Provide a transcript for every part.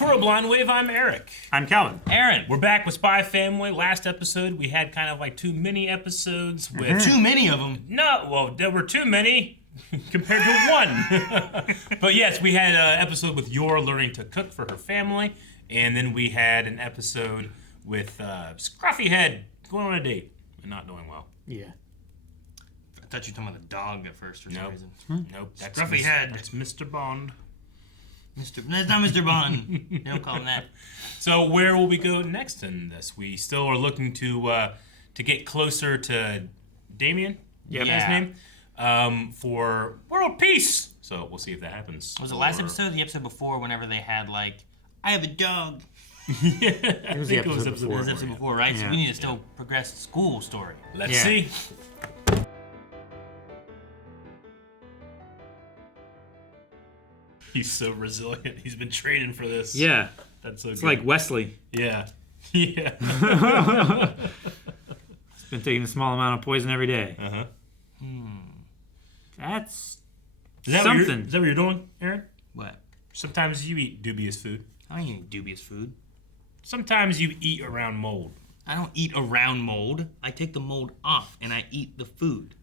Squirrel Blind Wave, I'm Eric. I'm Calvin. Aaron. We're back with Spy Family. Last episode, we had kind of like two mini episodes with... Too many of them. No, well, there were too many compared to one. But yes, we had an episode with Yor learning to cook for her family, and then we had an episode with Scruffy Head going on a date and not doing well. Yeah. I thought you were talking about the dog at first for some reason. Nope. That's Scruffy Head. That's Mr. Bond. That's not Mr. Bond. They don't call him that. So where will we go next in this? We still are looking to get closer to Damien. Yep. His name. For world peace. So we'll see if that happens. Was it last episode? The episode before, whenever they had like, I have a dog. Yeah, It was the episode before. It was the episode before, right? Yeah. So we need to still progress the school story. Let's see. He's so resilient. He's been training for this. Yeah. That's so It's good. like Wesley. Yeah. Yeah. He's been taking a small amount of poison every day. Uh-huh. That's Is that something. Is that what you're doing, Aaron? What? Sometimes you eat dubious food. I don't eat dubious food. Sometimes you eat around mold. I don't eat around mold. I take the mold off and I eat the food.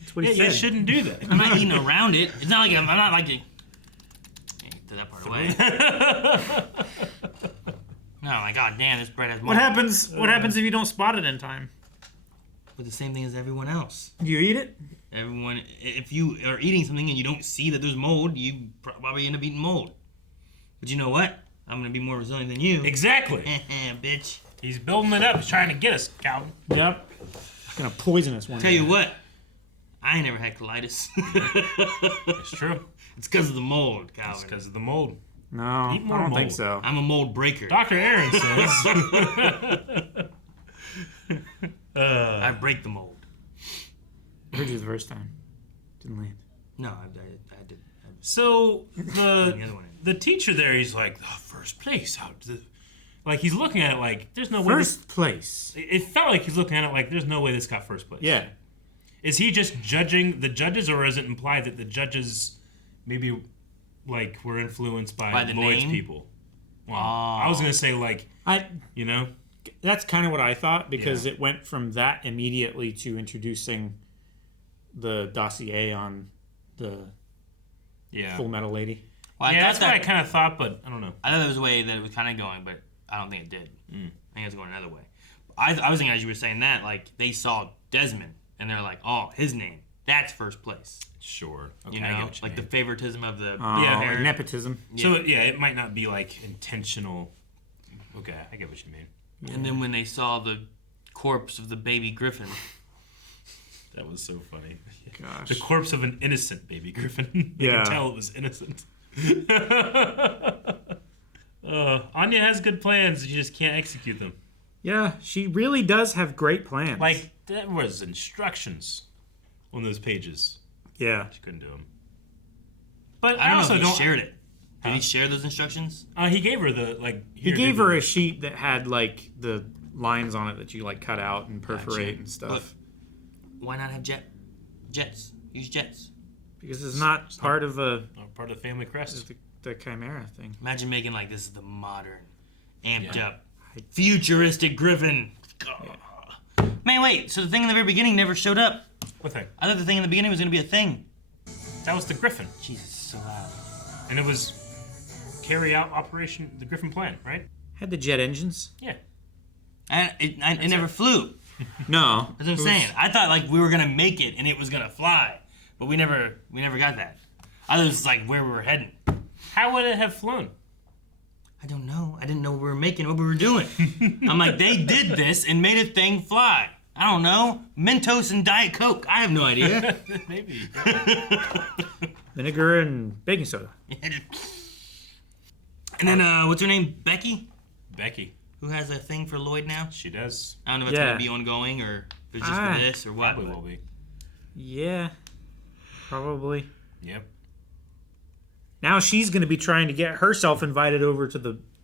That's what he You said. shouldn't do that. I'm not eating around it. It's not like I'm not like. Throw that part away. No, like, god damn, this bread has mold. What happens if you don't spot it in time? But the same thing as everyone else. You eat it? Everyone, if you are eating something and you don't see that there's mold, you probably end up eating mold. But you know what? I'm gonna be more resilient than you. Exactly. Bitch. He's building it up. He's trying to get us, Calvin. Yep. It's gonna poison us one Tell day. you what, I ain't never had colitis. It's true. It's because of the mold, It's Calvin. because of the mold. No, I Eat more don't think mold. so. I'm a mold breaker. Dr. Aaron says. I break the mold. I heard you the first time. Didn't land. No, I did. So The other one. the teacher there, he's like, oh, first place. Like he's looking at it like there's no way. First place. It felt like he's looking at it like there's no way this got first place. Yeah. Is he just judging the judges, or is it implied that the judges maybe like were influenced by the Lloyd's name? people? Well, I was gonna say like you know. That's kind of what I thought because Yeah. it went from that immediately to introducing the dossier on the Yeah. Fullmetal Lady. Well, Yeah, that's thought what I kind of thought, but I don't know. I thought there was a way that it was kind of going, but I don't think it did. I think it was going another way. I was thinking as you were saying that, like, they saw Desmond, and they're like, oh, his name. That's first place. Sure. Okay, You I know? get what you Like the mean. favoritism of the... Yeah, like nepotism. So yeah, it might not be like intentional. Okay, I get what you mean. And then when they saw the corpse of the baby griffin... That was so funny. Gosh. The corpse of an innocent baby griffin. You Yeah. can tell it was innocent. Anya has good plans, you just can't execute them. Yeah, she really does have great plans. Like, there was instructions on those pages. Yeah. She couldn't do them. But I don't also know if he don't. shared it. Did he share those instructions? He gave her the like. He gave her a sheet that had like the lines on it that you like cut out and perforate and stuff. But why not have jets? Use jets. Because it's not part of part of the family crest. the Chimera thing. Imagine making like this is the modern, amped Yeah. up, futuristic griffin. Man, wait. So the thing in the very beginning never showed up. What thing? I thought the thing in the beginning was going to be a thing. That was the Griffin, Jesus, so loud. and it was carry out Operation the Griffin Plan, right? Had the jet engines? Yeah. And it never flew. No. That's what I'm saying. I thought like we were gonna make it and it was gonna fly, but we never got that. I thought it was like where we were heading. How would it have flown? I don't know. I didn't know we were making what we were doing. I'm like, they did this and made a thing fly. I don't know. Mentos and Diet Coke. I have no idea. Maybe. Vinegar and baking soda. And then what's her name? Becky, Becky. who has a thing for Lloyd now. She does. I don't know if it's Yeah. gonna be ongoing or if it's just for this or what. Probably will be. Yeah. Probably. Yep. Now she's going to be trying to get herself invited over to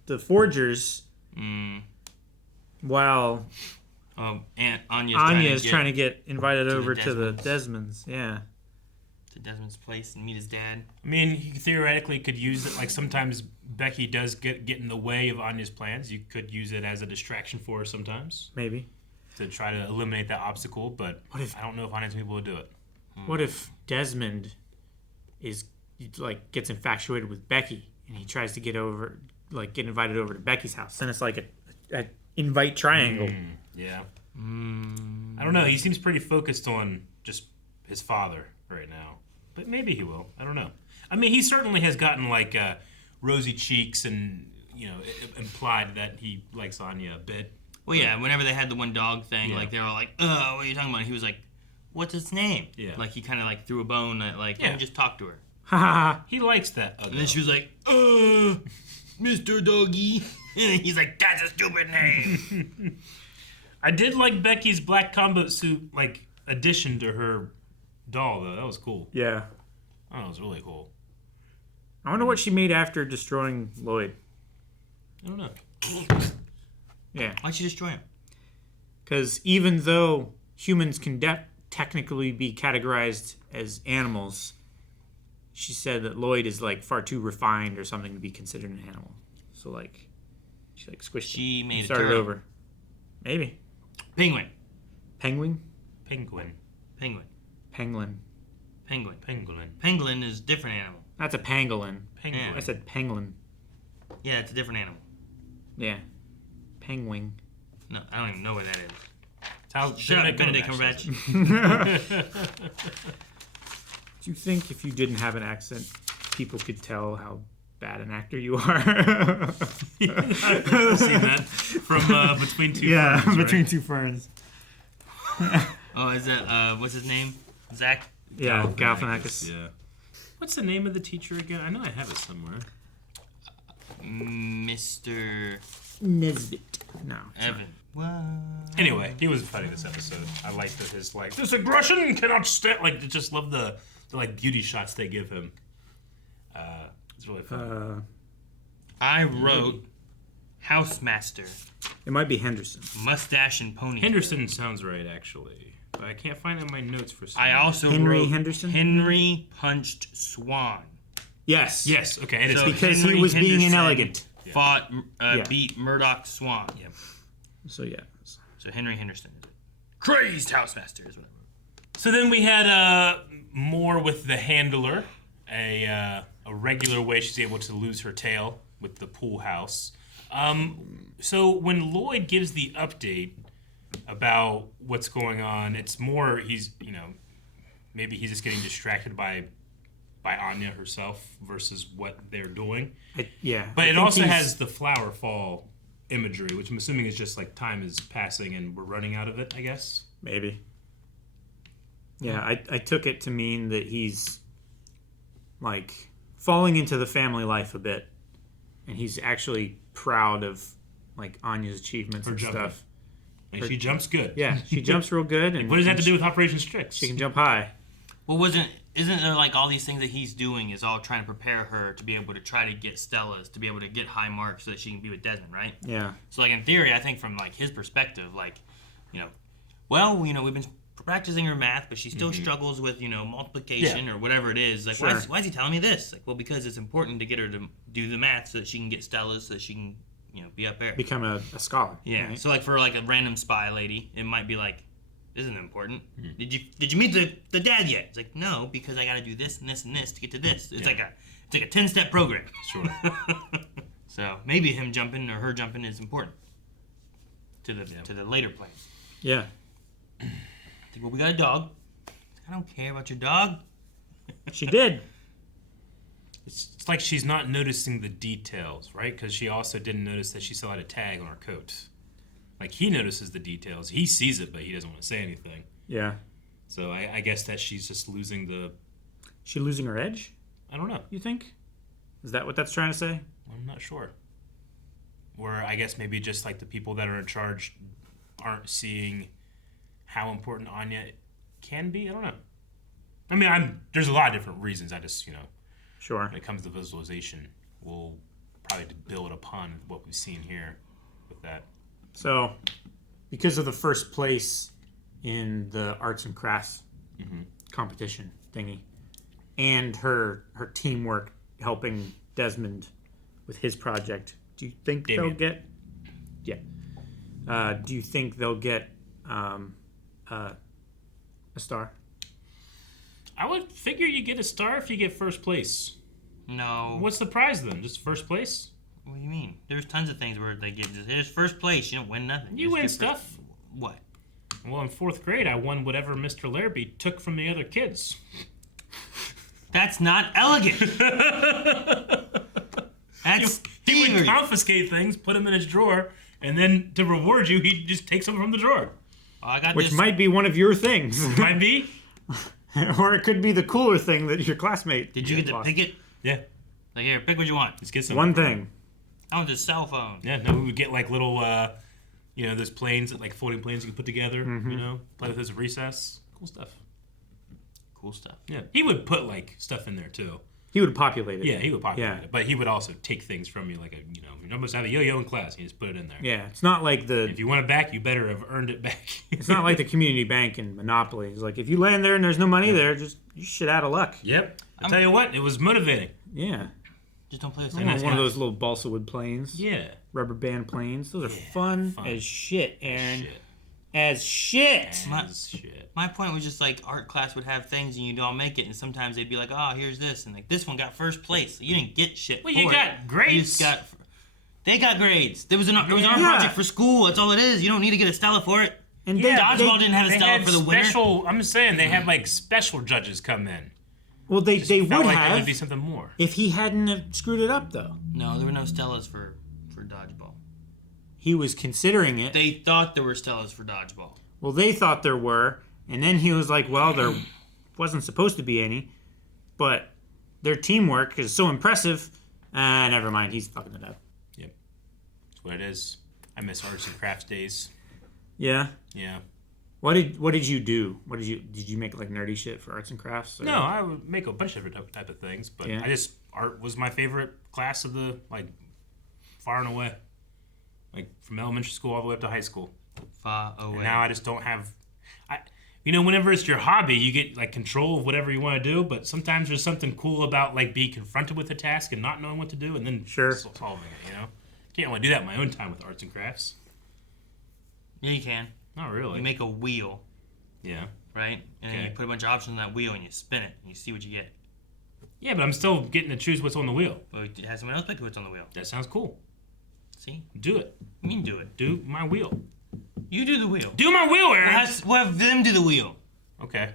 the Forgers while Aunt Anya's Anya is trying to get invited over to the Desmonds. Desmonds. Yeah. to Desmond's place and meet his dad. I mean, he theoretically could use it. Like sometimes Becky does get in the way of Anya's plans. You could use it as a distraction for her sometimes Maybe. to try to eliminate that obstacle. But What if- I don't know if Anya's able to do it. What if Desmond gets infatuated with Becky and he tries to get invited over to Becky's house? Then it's like a invite triangle. Yeah. I don't know. He seems pretty focused on just his father right now. But maybe he will. I don't know. I mean, he certainly has gotten like rosy cheeks and, implied that he likes Anya a bit. Well, yeah, whenever they had the one dog thing, Yeah. like, they were all like, oh, what are you talking about? And he was like, what's its name? Yeah. Like, he kind of, like, threw a bone at, like, let me just talk to her. Ha ha ha. He likes that. And then she was like, Mr. Doggy. And he's like, that's a stupid name. I did like Becky's black combat suit, like, addition to her doll, though. That was cool. Yeah. Oh, it was really cool. I wonder what she made after destroying Lloyd. I don't know. Yeah. Why'd she destroy him? Because even though humans can technically be categorized as animals, she said that Lloyd is like far too refined or something to be considered an animal. So like, she like squished She it made and a started turtle. over. Maybe. Penguin. Pengwin? Penguin. Penguin. Penglin. Penguin. Penguin. Penglin is a different animal. That's a pangolin. Penguin. Yeah. I said penguin. Yeah, it's a different animal. Yeah. Penguin. No, I don't even know what that is. It's how Shut up, Benedict says it. Cumberbatch. Do you think if you didn't have an accent, people could tell how bad an actor you are? I've seen that from Between Two Ferns, right? between two ferns. Oh, is that, what's his name? Zach? Yeah, Galifianakis. Yeah. What's the name of the teacher again? I know I have it somewhere. Mr. Nesbit. No. Evan. What? Anyway, he was funny this episode. I liked that his like this aggression cannot stand. Like, just love the like beauty shots they give him. It's really fun. I wrote Housemaster, It might be Henderson. mustache and pony. Henderson sounds right, actually, but I can't find it in my notes for some I reason. also Henry wrote Henderson? Henry Punched Swan. Yes. Yes. Okay. It is So Because Henry he was being Henderson inelegant. Fought, Yeah. beat Murdoch Swan. Yeah. So yeah. So Henry Henderson is it. Crazed Housemaster is what I wrote. So then we had more with the handler, a regular way she's able to lose her tail with the pool house. So when Lloyd gives the update about what's going on, it's more he's maybe he's just getting distracted by Anya herself versus what they're doing. Yeah. But I it think also he's- has the flower fall imagery, which I'm assuming is just like time is passing and we're running out of it, I guess. Maybe. Yeah, I took it to mean that he's like falling into the family life a bit, and he's actually proud of like Anya's achievements Her and jumping. stuff. And she jumps good. Yeah, she jumps real good, and What does that have to and do with Operation Strix? She can jump high. Well, isn't there like all these things that he's doing is all trying to prepare her to be able to try to get Stella's, to be able to get high marks so that she can be with Desmond, right? Yeah, So like in theory, I think from like his perspective, like, we've been practicing her math, but she still struggles with, multiplication or whatever it is. Like, Sure. why is he telling me this? Like, well, because it's important to get her to do the math so that she can get Stella's, so that she can, be up there. become a scholar. Yeah. right? So like for like a random spy lady, it might be like, isn't important. Did you meet the dad yet? It's like, no, because I got to do this and this and this to get to this. It's like a 10-step program. Sure. So maybe him jumping or her jumping is important to the later plan. Yeah. Like, well, we got a dog. I don't care about your dog. She did. It's like she's not noticing the details, right? Because she also didn't notice that she still had a tag on her coat. Like, he notices the details. He sees it, but he doesn't want to say anything. Yeah. So I guess that she's just losing the... She losing her edge? I don't know. You think? Is that what that's trying to say? I'm not sure. Or I guess maybe just like the people that are in charge aren't seeing how important Anya can be. I don't know. I mean, there's a lot of different reasons. I just, Sure. when it comes to visualization, we'll probably build upon what we've seen here with that. So, because of the first place in the arts and crafts competition thingy, and her teamwork helping Desmond with his project. Do you think they'll get? Yeah. Do you think they'll get a star? I would figure you get a star if you get first place. No. What's the prize then? Just first place? What do you mean? There's tons of things where they give just here's first place. You don't win nothing. You just win get stuff. What? Well, in 4th grade, I won whatever Mr. Larrabee took from the other kids. That's not elegant. That's He would thievery. confiscate things, put them in his drawer, and then to reward you, he'd just take some from the drawer. Well, I got Which this. might be one of your things. Might be. Or it could be the cooler thing that your classmate Did you get to lost. pick it? Yeah. Like, here, pick what you want. Let's get some. One thing. I want this cell phone. Yeah, no, we would get like little, those planes, like floating planes you could put together, play with this recess. Cool stuff. Cool stuff. Yeah. He would put like stuff in there too. He would populate it. Yeah, he would populate Yeah. it. But he would also take things from you, like you almost have a yo-yo in class. You just put it in there. Yeah, it's not like If you want it back, you better have earned it back. it's not like the community bank in Monopoly. It's like if you land there and there's no money there, just you shit out of luck. Yep. I'll tell you what, it was motivating. Yeah. Just don't play with I cell want phones. one of those little balsa wood planes. Yeah. Rubber band planes. Those are fun as shit, Aaron. Shit. As shit. Shit. My point was just like art class would have things and you'd all make it, and sometimes they'd be like, "Oh, here's this," and like this one got first place. So you didn't get shit. Well, for you it. got grades. You just got. They got grades. There was an art Yeah. project for school. That's all it is. You don't need to get a Stella for it. And Dodgeball didn't have a They Stella had for the winner. special. I'm just saying they had like special judges come in. Well, they Felt would like there have would be something more. if he hadn't have screwed it up, though. No, there were no Stellas for dodgeball. He was considering it. They thought there were Stellas for dodgeball. Well, they thought there were, and then he was like, well, there wasn't supposed to be any, but their teamwork is so impressive. Never mind, he's fucking it up. Yep. That's what it is. I miss arts and crafts days. Yeah. Yeah. What did you do? Did you make like nerdy shit for arts and crafts? Or? No, I would make a bunch of different type of things, but Yeah. art was my favorite class of the, like, far and away. Like, from elementary school all the way up to high school. Far away. And now I just don't have, whenever it's your hobby, you get, like, control of whatever you want to do, but sometimes there's something cool about, like, being confronted with a task and not knowing what to do and then solving it, Can't really do that in my own time with arts and crafts. Yeah, you can. Not really. You make a wheel, Yeah. right? And then you put a bunch of options on that wheel and you spin it and you see what you get. Yeah, but I'm still getting to choose what's on the wheel. Well, you have someone else pick what's on the wheel. That sounds cool. See? Do it. You mean do it. Do my wheel. You do the wheel. Do my wheel, Aaron! We'll have them do the wheel. Okay.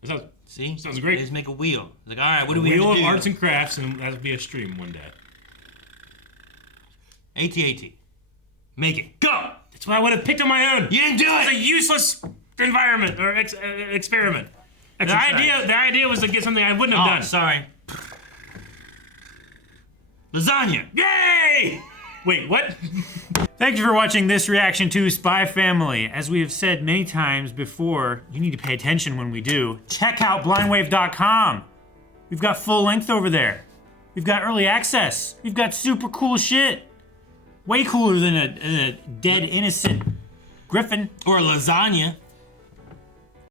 That sounds, See? Sounds great. They just make a wheel. It's like, all right, what do we wheel have of to do? arts and crafts, and that'll be a stream one day. AT-AT. Make it. Go! That's what I would have picked on my own. You didn't do It's a it! useless environment or experiment. The Exercise. idea was to get something I wouldn't have Oh, done. sorry. Lasagna. Yay! Wait, what? Thank you for watching this reaction to Spy Family. As we have said many times before, you need to pay attention when we do. Check out blindwave.com. We've got full length over there. We've got early access. We've got super cool shit. Way cooler than a dead innocent griffin. Or lasagna.